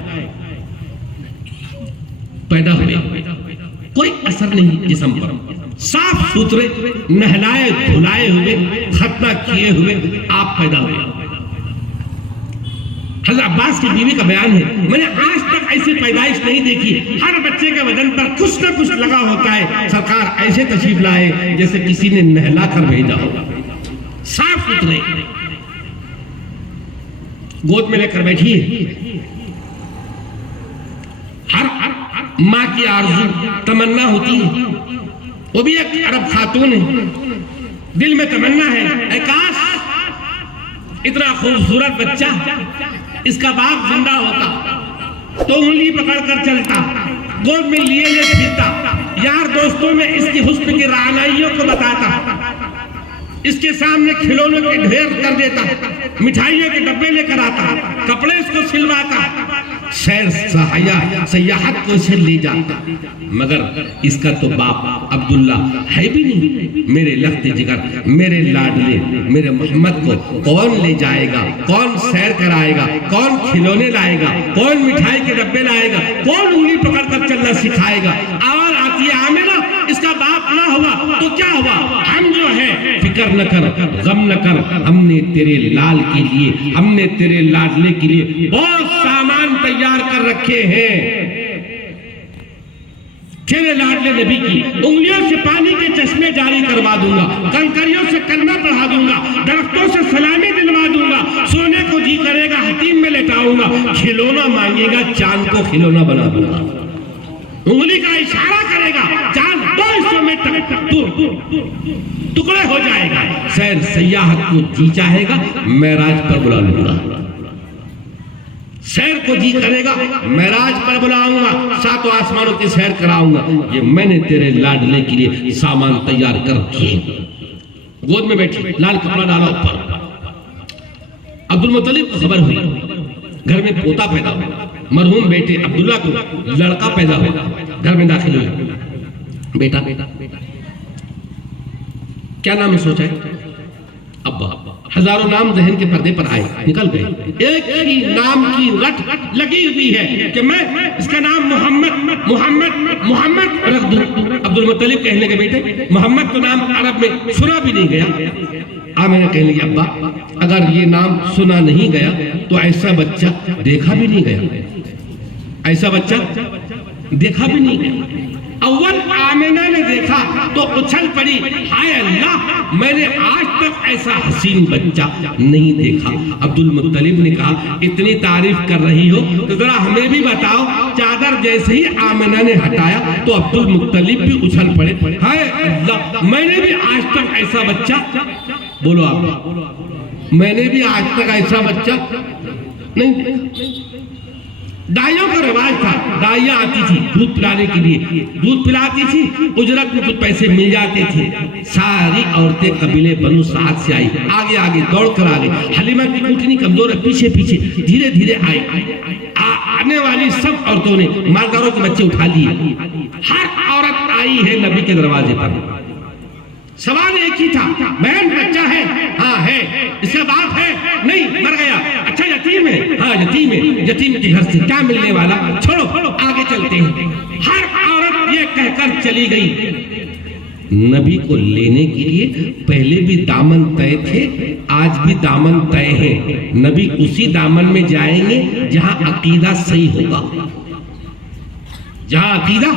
پیدا ہوئے، کوئی اثر نہیں جسم پر، صاف ستھرے نہلائے دھلائے ہوئے ختنہ کیے ہوئے آپ پیدا ہوئے. حضرت عباس کی بیوی کا بیان ہے، میں نے آج تک ایسی پیدائش نہیں دیکھی، ہر بچے کے بدن پر کچھ نہ کچھ لگا ہوتا ہے. سرکار ایسے تشریف لائے جیسے کسی نے نہلا کر بھیجا ہو، صاف ستھرے، گود میں لے کر بیٹھی ہے. ہر ماں کی آرزو تمنا ہوتی ہے، وہ بھی ایک عرب خاتون ہے، دل میں تمنا ہے اے کاش اتنا خوبصورت بچہ اس کا باپ زندہ ہوتا تو انگلی پکڑ کر چلتا، گود میں لیے پھرتا، یار دوستوں میں اس کی حسن کی رعنائیوں کو بتاتا، اس کے سامنے کھلونوں کے ڈھیر کر دیتا، مٹھائیوں کے ڈبے لے کر آتا، کپڑے اس کو سلواتا، سیر سیاحت کو اسے لے جاتا. مگر اس کا تو باپ عبداللہ ہے بھی نہیں. میرے لخت جگر، میرے لاڈلے، میرے محمد کو کون لے جائے گا، کون سیر کرائے گا، کون کھلونے لائے گا، کون مٹھائی کے ڈبے لائے گا، کون انگلی پکڑ کر چلنا سکھائے گا. آواز آتی ہے آمینہ اس کا باپ نہ ہوا تو کیا ہوا، ہم جو ہے فکر نہ کر، غم نہ کر، ہم نے تیرے لال کے لیے، ہم نے تیرے لاڈلے کے لیے بہت سامان تیار کر رکھے ہیں. تیرے لاڈلے نبی کی انگلیوں سے پانی کے چشمے جاری کروا دوں گا، کنکریوں سے کلمہ پڑھا دوں گا، درختوں سے سلامی دلوا دوں گا، سونے کو جی کرے گا حتیم میں لٹاؤں گا، کھلونا مانگے گا چاند کو کھلونا بنا دوں گا. انگلی کا اشارہ کرے گا چاند دو حصوں میں ٹکڑے ہو جائے گا. سیر سیاحت کو جی چاہے گا معراج پر بلا لوں گا، سیر کو جی کرے گا معراج پر بلاؤں گا، ساتوں آسمانوں کی سیر کراؤں گا. یہ میں نے تیرے لاڈلے کے لیے سامان تیار کر رکھے. گود میں بیٹھی، لال کپڑا ڈالا اوپر. عبدالمطلب کو خبر ہوئی، گھر میں پوتا پیدا ہوا، مرحوم بیٹے عبداللہ کو لڑکا پیدا ہوا. گھر میں داخل ہوئے، بیٹا کیا نام سوچا ہے؟ ابا. ہزاروں نام ذہن کے پردے پر آئے، نکل گئے، ایک ہی نام کی رٹ لگی ہوئی ہے کہ میں اس کا نام محمد محمد محمد رکھ دوں. عبدالمطلب کہنے لگے بیٹے محمد تو نام عرب میں سنا بھی نہیں گیا. آمینہ کہنے لگی ابا اگر یہ نام سنا نہیں گیا تو ایسا بچہ دیکھا بھی نہیں گیا، ایسا بچہ دیکھا بھی نہیں گیا. اول آمینہ نے دیکھا تو اچھل پڑی، ہائے اللہ میں نے آج تک ایسا حسین بچہ نہیں دیکھا. عبدالمطلب نے کہا اتنی تعریف کر رہی ہو تو ذرا ہمیں بھی بتاؤ. چادر جیسے ہی آمینہ نے ہٹایا تو عبدالمطلب بھی اچھل پڑے، ہائے اللہ میں نے بھی آج تک ایسا بچہ، بولو آپ، میں نے بھی آج تک ایسا بچہ نہیں دیکھا. دائیوں کا رواج تھا، دائیاں آتی تھی دودھ پلانے کے لیے، دودھ پلاتی تھی، اجرت میں کچھ پیسے مل جاتے تھے. ساری عورتیں قبیلے بنو سعد سے آئی، آگے آگے دوڑ کر آگے. حلیمہ کی گھٹنی کمزور ہے، پیچھے پیچھے دھیرے دھیرے آئی. آنے والی سب عورتوں نے مالداروں کے بچے اٹھا لیے. ہر عورت آئی ہے نبی کے دروازے پر. سوال ایک ہی تھا، بہن بچہ ہے؟ ہاں ہے. اس کا باپ ہے؟ نہیں مر گیا. اچھا یتیم ہے؟ ہاں یتیم ہے. یتیم کے گھر سے کیا ملنے والا؟ چھوڑو آگے چلتے ہیں. ہر عورت یہ کہہ کر چلی گئی. نبی کو لینے کے لیے پہلے بھی دامن طے تھے، آج بھی دامن طے ہیں. نبی اسی دامن میں جائیں گے جہاں عقیدہ صحیح ہوگا. جہاں عقیدہ،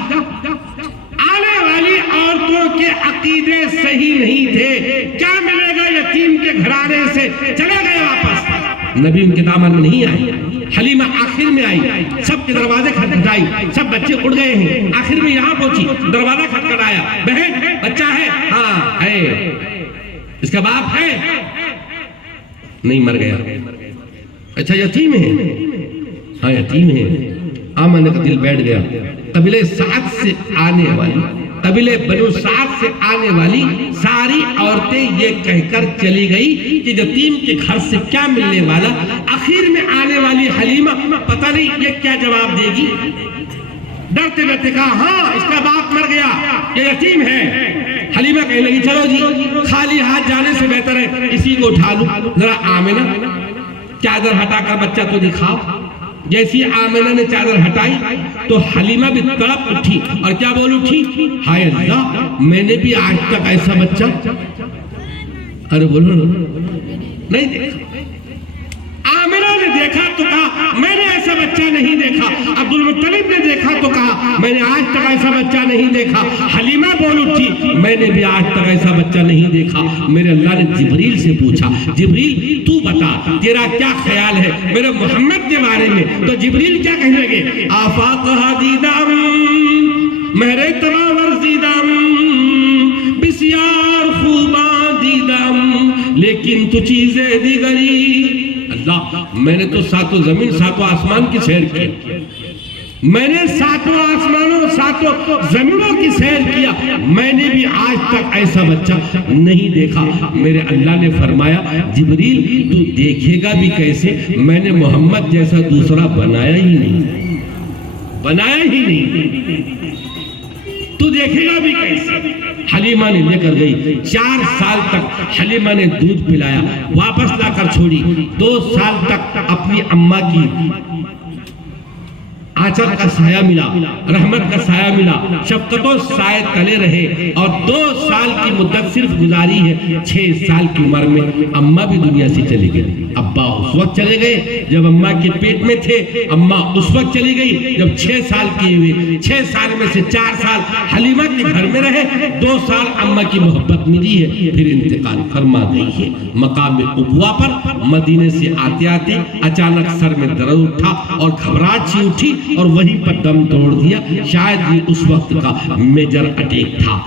آنے والی عورتوں کے عقیدے صحیح نہیں تھے، کیا ملے گا یتیم کے گھرانے سے؟ چلے گئے واپس. نبی ان کے دامن میں نہیں آئے. حلیمہ آخر میں آئی، سب کے دروازے کھٹکھٹائی، سب بچے اڑ گئے ہیں. آخر میں یہاں پہنچی، دروازہ کھٹکھٹایا. بہن بچہ ہے؟ ہاں ہے. اس کا باپ ہے؟ نہیں مر گیا. اچھا یتیم ہے؟ ہاں یتیم ہے. آمنہ کا دل بیٹھ گیا. قبیلے سعد سے آنے والی، قبیلے بنو سعد سے آنے والی ساری عورتیں یہ کہہ کر چلی گئی کہ یتیم کے گھر سے کیا ملنے والا. آخر میں آنے والی حلیمہ پتہ نہیں یہ کیا جواب دے گی. ڈرتے ڈرتے کہا ہاں اس کا باپ مر گیا، یہ یتیم ہے۔ حلیمہ کہنے لگی چلو جی خالی ہاتھ جانے سے بہتر ہے اسی کو اٹھا لوں، ذرا آمنہ چادر ہٹا کر بچہ تو دکھاؤ۔ جیسی آمنہ نے چادر ہٹائی تو حلیمہ بھی تڑپ اٹھی اور کیا بول اٹھی، ہائے اللہ میں نے بھی آج تک ایسا بچہ ارے بولو نہیں دیکھا۔ آمنہ نے دیکھا تو کہا میں نے ایسا بچہ نہیں دیکھا۔ عبد المطلب نے دیکھا تو کہا میں نے آج تک ایسا بچہ نہیں دیکھا۔ حلیمہ بول اٹھی میں نے بھی آج تک ایسا بچہ نہیں دیکھا۔ میرے اللہ نے جبریل سے پوچھا جبریل تو بتا تیرا کیا خیال ہے میرے محمد کے بارے میں؟ تو جبریل کیا کہنے لگے، آفاقہ دیدام مہرے تمام ورزیدام بسیار خوباں دیدام لیکن تو چیزیں دیگری۔ اللہ میں نے تو ساتوں زمین ساتوں آسمان کی سیر کی، میں نے ساتوں آسمانوں ساتوں زمینوں کی سیر کیا، میں نے بھی آج تک ایسا بچہ نہیں دیکھا۔ میرے اللہ نے فرمایا جبریل تو دیکھے گا بھی کیسے، میں نے محمد جیسا دوسرا بنایا ہی نہیں، بنایا ہی نہیں، تو دیکھے گا بھی کیسے۔ حلیمہ نے لے کر گئی، 4 سال تک حلیمہ نے دودھ پلایا، واپس لا کر چھوڑی۔ 2 سال تک اپنی اماں کی آنچل کا سایہ ملا، رحمت کا سایہ ملا، شفقتوں سائے تلے رہے، اور 2 سال کی مدت صرف گزاری ہے۔ 6 سال کی عمر میں اماں بھی دنیا سے چلی گئی۔ ابا اس وقت چلے گئے جب اماں کے پیٹ میں تھے، اماں اس وقت چلی گئی جب 6 سال کی ہوئی۔ 6 سال میں سے 4 سال حلیمہ کے گھر میں رہے، 2 سال اماں کی محبت ملی ہے، پھر انتقال فرما گئی ہے۔ مقام ابوا پر مدینے سے آتے آتے اچانک سر میں درد اٹھا اور گھبراہٹ سی اٹھی اور وہیں پر دم توڑ دیا۔ شاید یہ اس وقت کا میجر اٹیک تھا۔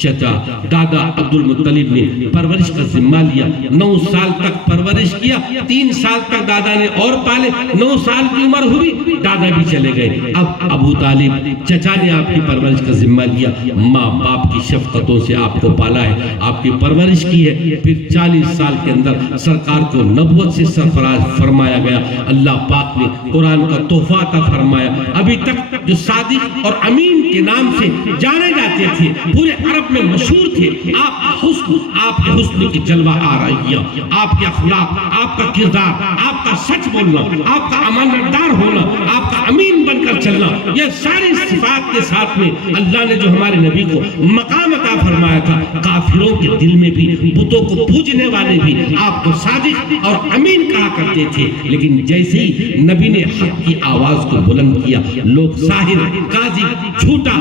چچا دادا عبد المطلب نے پرورش کا ذمہ لیا، 9 سال تک پرورش کیا، 3 سال تک دادا نے اور پالے، 9 سال کی عمر ہوئی دادا بھی چلے گئے۔ اب ابو طالب چچا نے آپ کی پرورش کا ذمہ لیا، ماں باپ کی شفقتوں سے آپ کو پالا ہے، آپ کی پرورش کی ہے۔ پھر 40 سال کے اندر سرکار کو نبوت سے سرفراز فرمایا گیا، اللہ پاک نے قرآن کا تحفہ عطا فرمایا۔ ابھی تک جو صادق اور امین کے نام سے جانے جاتے تھے، پورے عرب میں مشہور تھے، آپ کا حسن، آپ کے حسن کی جلوہ آرائیاں، آپ کے اخلاق، آپ کا کردار، آپ کا سچ بولنا، آپ کا امانتدار ہونا، آپ کا امین بن کر چلنا، یہ ساری صفات کے ساتھ میں اللہ نے جو ہمارے نبی کو مقام عطا فرمایا تھا، کافروں کے دل میں بھی، بتوں کو پوجنے والے بھی آپ کو صادق اور امین کہا کرتے تھے۔ لیکن جیسے ہی نبی نے حق کی آواز کو بلند کیا، لوگ ساحر، قاضی، جھوٹا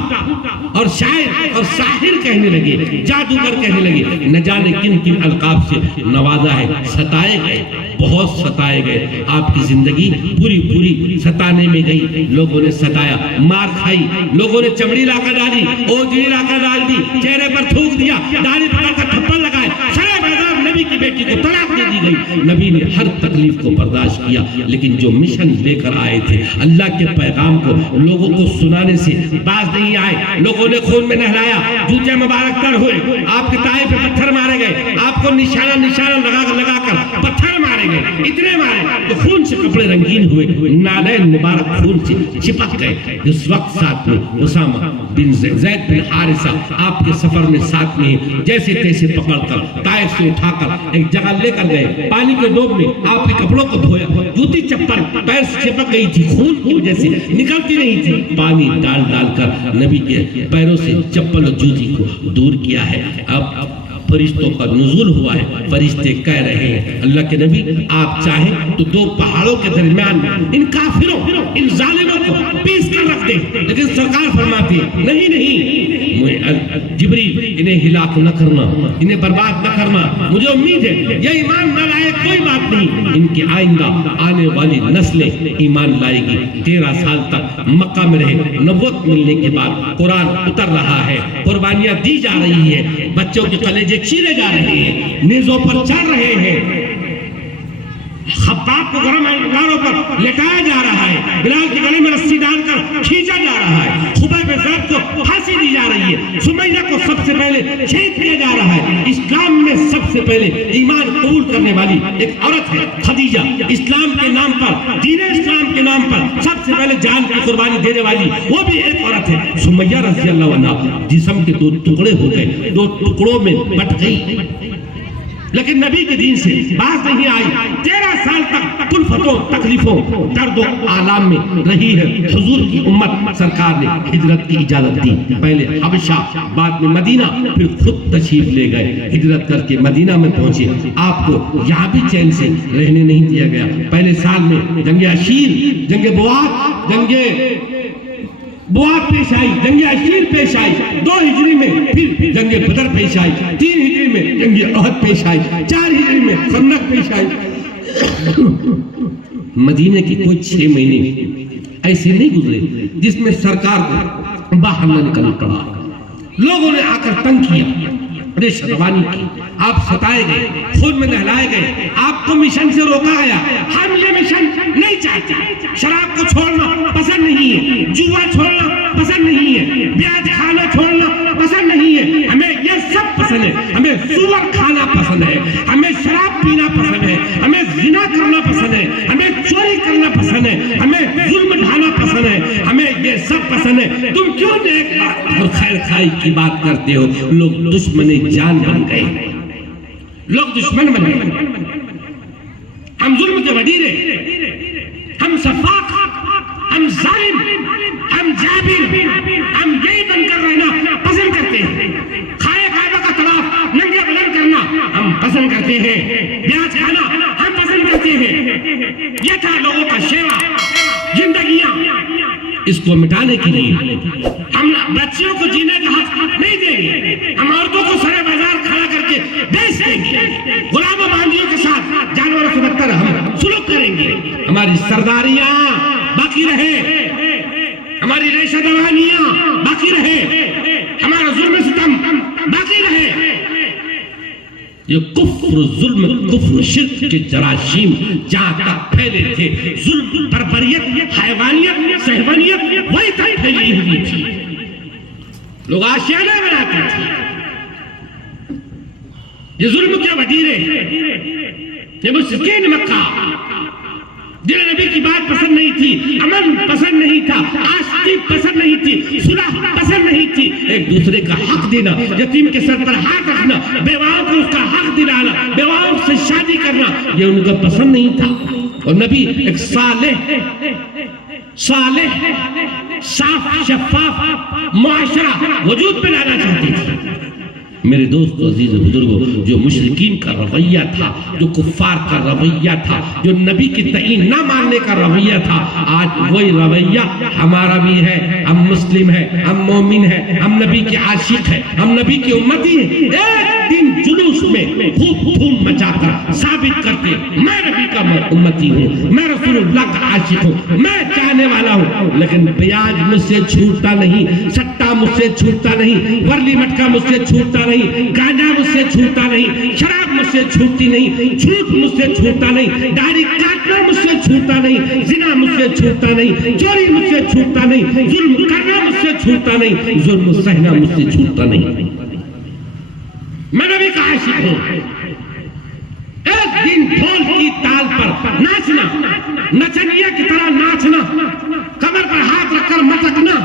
اور شاعر اور ساحر کہنے لگے، جادوگر کہنے لگے، نہ جانے کن کن القاب سے نوازا ہے، ستائے گئے، بہت ستائے گئے۔ آپ کی زندگی پوری ستانے میں گئی، لوگوں نے ستایا، مار کھائی، لوگوں نے چمڑی لا کر ڈالی، اوجری لا کر ڈال دی، چہرے پر تھوک دیا، داڑھی پکڑ کر تھپڑ لگائے، سارے بازار نبی کی بیٹی کو طلاق دے دی گئی۔ نبی نے ہر تکلیف کو برداشت کیا، لیکن جو مشن لے کر آئے تھے، اللہ کے پیغام کو لوگوں کو سنانے سے باز نہیں آئے۔ لوگوں نے خون میں نہلایا، جوتے مبارک تر ہوئے، آپ کے تائے پہ پتھر مارے گئے، آپ کو نشانہ لگا کر پتھر مارے گئے، اتنے مارے تو خون سے کپڑے رنگین ہوئے، نالین مبارک خون سے چپک گئے۔ اس وقت ساتھ میں اسامہ بن زید بن حارثہ آپ کے سفر میں ساتھ میں جیسے تیسے پکڑ کر طائف سے اٹھا کر ایک جگہ لے کر گئے، پانی کے ڈوب میں آپ کے کپڑوں کو دھویا، جوتی چپل پیر سے چپک گئی تھی، خون کی وجہ سے نکلتی نہیں تھی، پانی ڈال کر نبی کے پیروں سے چپل اور جوتی کو دور کیا ہے۔ اب فرشتوں کا نزول ہوا ہے، فرشتے کہہ رہے ہیں اللہ کے نبی آپ چاہیں تو 2 پہاڑوں کے درمیان ان کافروں، ان ظالموں کو پیس کر رکھ دیں، لیکن سرکار فرماتے نہیں، جبریل انہیں ہلاک نہ کرنا، انہیں برباد نہ کرنا، مجھے امید ہے یہ ایمان نہ لائے کوئی بات نہیں، ان کی آئندہ آنے والی نسلیں ایمان لائے گی۔ 13 سال تک مکہ میں رہے، نبوت ملنے کے بعد قرآن اتر رہا ہے، قربانیاں دی جا رہی ہے، بچوں کے کلیجے چیرے جا رہے ہیں، نیزوں پر چڑھ رہے ہیں، خباب کو گرم انگاروں پر لٹایا جا رہا ہے، بلال کے گلے میں رسی ڈال کر کھینچا جا رہا ہے، خبیب بن زید کو پھانسی دی جا رہی ہے، سمیہ کو سب سے پہلے شہید کیا جا رہا ہے. اسلام میں سب سے پہلے ایمان قبول کرنے والی ایک عورت ہے خدیجہ. اسلام کے نام پر, دین اسلام کے نام پر سب سے پہلے جان کی قربانی دینے والی وہ بھی ایک عورت ہے سمیہ رضی اللہ عنہا. جسم کے دو ٹکڑے ہو گئے, دو ٹکڑوں میں بٹ گئی, لیکن نبی کے دین سے باز نہیں آئی. 13 سال تک کلفتوں, تکلیفوں, درد و آلام میں رہی ہے. حضور کی امت سرکار نے ہجرت کی اجازت دی. پہلے حبشہ, بعد میں مدینہ, پھر خود تشریف لے گئے. ہجرت کر کے مدینہ میں پہنچے. آپ کو یہاں بھی چین سے رہنے نہیں دیا گیا. پہلے سال میں جنگ عشیر, جنگ بوات, جنگ بوات پیش آئی, جنگ عشیر پیش آئی. 2 ہجری میں پھر جنگ بدر پیش آئی. 3 ہجری میں جنگ احد پیش آئی. 4 ہجری میں خندق پیش آئی. مدینہ کی کوئی 6 مہینے ایسے نہیں گزرے جس میں سرکار کو باہر نہ نکلنا پڑا. لوگوں نے آ کر تنگ کیا, ریشتوانی کی, آپ ستائے گئے, خون میں نہلائے گئے. آپ کو مشن سے روکا گیا. ہم یہ مشن نہیں چاہتے. شراب کو چھوڑنا پسند نہیں ہے, جوا چھوڑنا پسند نہیں ہے, بیاج کھانا چھوڑنا پسند نہیں ہے. ہمیں یہ سب پسند ہے. ہمیں سور کھانا پسند ہے, ہمیں شراب پینا پسند ہے, ہمیں زنا کرنا پسند ہے, ہمیں چوری کرنا پسند ہے, ہمیں ظلم ڈھانا پسند ہے, ہمیں یہ سب پسند ہے. تم کیوں نیک بات اور خیر خائی کی بات کرتے ہو؟ لوگ دشمن جان بن گئے, لوگ دشمن بن گئے. ہم ظلم کے وڈیرے, ہم سفاق, ہم ظالم, ہم جابر, ہم یہی بن کر رہنا پسند کرتے ہیں. کھائے کعبہ کا طواف ننگے بدن کرنا ہم پسند کرتے ہیں. بیاج کھانا ہم پسند کرتے ہیں. یہ تھا لوگوں کا شیوا, زندگیاں. اس کو مٹانے کے لیے ہم بچیوں کو جینے کا حق نہیں دیں گے. ہم عورتوں کو سرے بازار کھڑا کر کے بیچ دیں گے. غلام و باندیوں کے ساتھ جانوروں سے بدتر ہم سلوک کریں گے. ہماری سرداریاں باقی رہے, ہماری ریشہ دوانیاں باقی رہے, ہمارا ظلم ستم باقی رہے. یہ کفر, ظلم, کفر, شرک کے جراثیم جہاں تک پھیلے تھے, ظلم, بربریت, حیوانیت, صہیونیت وہی تک پھیلی ہوئی تھی. لوگ آشیانہ بناتے تھے. یہ ظلم کے وڈیرے, یہ مشرکین مکہ, جنہیں نبی کی بات پسند نہیں تھی, امن پسند نہیں تھا, آشتی پسند نہیں تھی, صلح پسند نہیں تھی, ایک دوسرے کا حق دینا, یتیم کے سر پر ہاتھ رکھنا, بیواؤں کو اس کا حق دلانا, بیواؤں سے شادی کرنا, یہ ان کا پسند نہیں تھا. اور نبی ایک صالح, صاف, شفاف معاشرہ وجود میں لانا چاہتے تھے. میرے دوست عزیز بزرگوں, جو مشرکین کا رویہ تھا, جو کفار کا رویہ تھا, جو نبی کی تعین نہ ماننے کا رویہ تھا, آج وہی رویہ ہمارا بھی ہے. ہم مسلم ہیں, ہم مومن ہیں, ہم نبی کے عاشق ہیں, ہم نبی کی امتی ہیں. ایک دن جلوس میں خوب دھوم مچا کر ثابت کرتے میں نبی کا امتی ہوں, میں رسول اللہ کا عاشق ہوں, میں چاہنے والا ہوں. لیکن بیاج مجھ سے چھوٹتا نہیں, سٹا مجھ سے چھوٹتا نہیں, ورلی مٹکا مجھ سے چھوٹتا نہیں, گانجا مجھ سے چھوٹتا نہیں, شراب مجھ سے چھوٹتی نہیں, جھوٹ مجھ سے چھوٹتا نہیں, داڑھی کاٹنا مجھ سے چھوٹتا نہیں, زنا مجھ سے چھوٹتا نہیں, چوری مجھ سے چھوٹتا نہیں, ظلم کرنا مجھ سے چھوٹتا نہیں, ظلم سہنا مجھ سے چھوٹتا نہیں. میں نبی کا عاشق ہوں. ایک دن ڈھول کی تال پر ناچنا, نچنیا کی طرح ناچنا, کمر پر ہاتھ رکھ کر مٹکنا,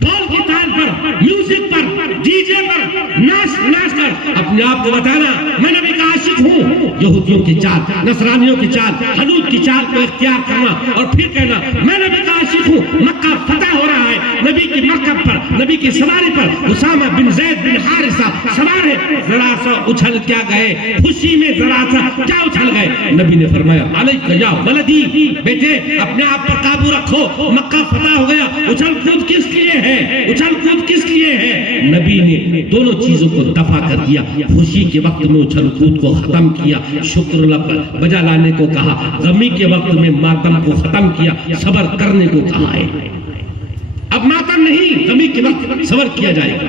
ڈھول کی تال پر, میوزک پر, ڈی جے پر ناچ کر اپنے آپ کو بتانا میں نبی کا عاشق ہوں. یہودیوں کی چال, نصرانیوں کی چال, حدود کی چال کو اختیار کرنا اور پھر کہنا میں نبی کا عاشق ہوں. مکہ فتح ہو رہا ہے, نبی کی مرکب پر, نبی کی سواری پر اسامہ بن زید بن حارثہ سوار ہے. ذرا سا اچھل کیا گئے, خوشی میں ذرا سا کیا اچھل گئے. نبی نے فرمایا علیک یا ولدی, بیٹے اپنے آپ پر قابو رکھو, مکہ فتح ہو گیا. اچھل کود کس لیے ہے, اچھل کود کس لیے ہے؟ نبی نے دونوں چیزوں کو دفع کر دیا. خوشی کے وقت میں اچھل کود کو ختم کیا, شکر بجا لانے کو کہا. غمی کے وقت میں ماتم کو ختم کیا, صبر کرنے کو کہا ہے. اب ماتم نہیں, غمی کے وقت صبر کیا جائے گا.